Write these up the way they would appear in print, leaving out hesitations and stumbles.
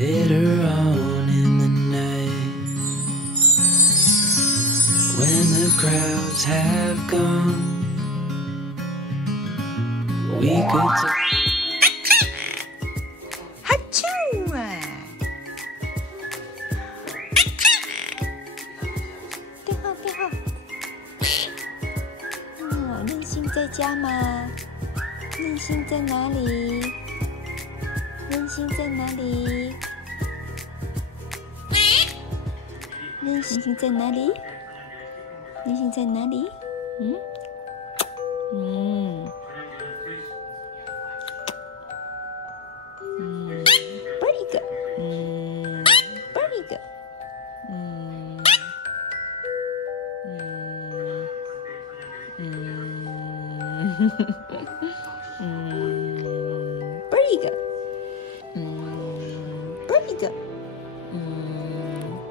Later on in the night, when the crowds have gone, we could talk. 哈啾啊！电话电话。任性在家吗？任性在哪里？任性在哪里？任性在哪里？任性在哪里？啵一个，啵一个，啵一个，啵一个，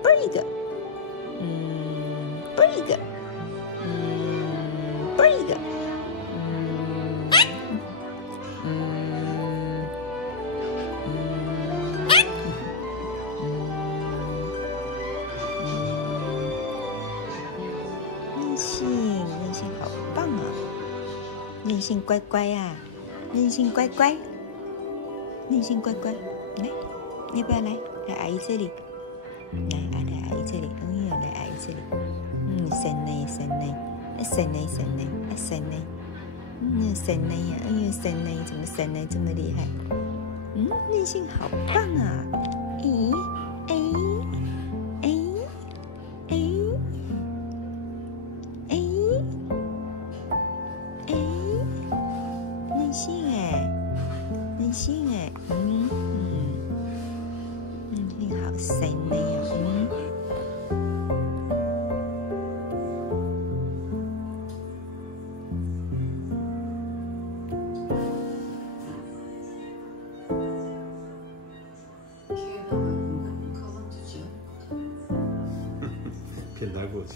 啵一个，啵一个，啵一个，任性好棒啊！任性乖乖啊！任性乖乖，任性乖乖，来，要不要来阿姨这里？来阿姨这里，来阿姨这里。神呢，神呢，神呢，神呢，神呢，神呢呀！哎呦，神呢，怎么神呢这么厉害？任性好棒啊！咦，哎，哎，哎，哎，哎，任性哎，任性哎，任性好神呢呀，骗他过去。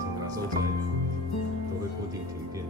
整个收起来都会固定停电。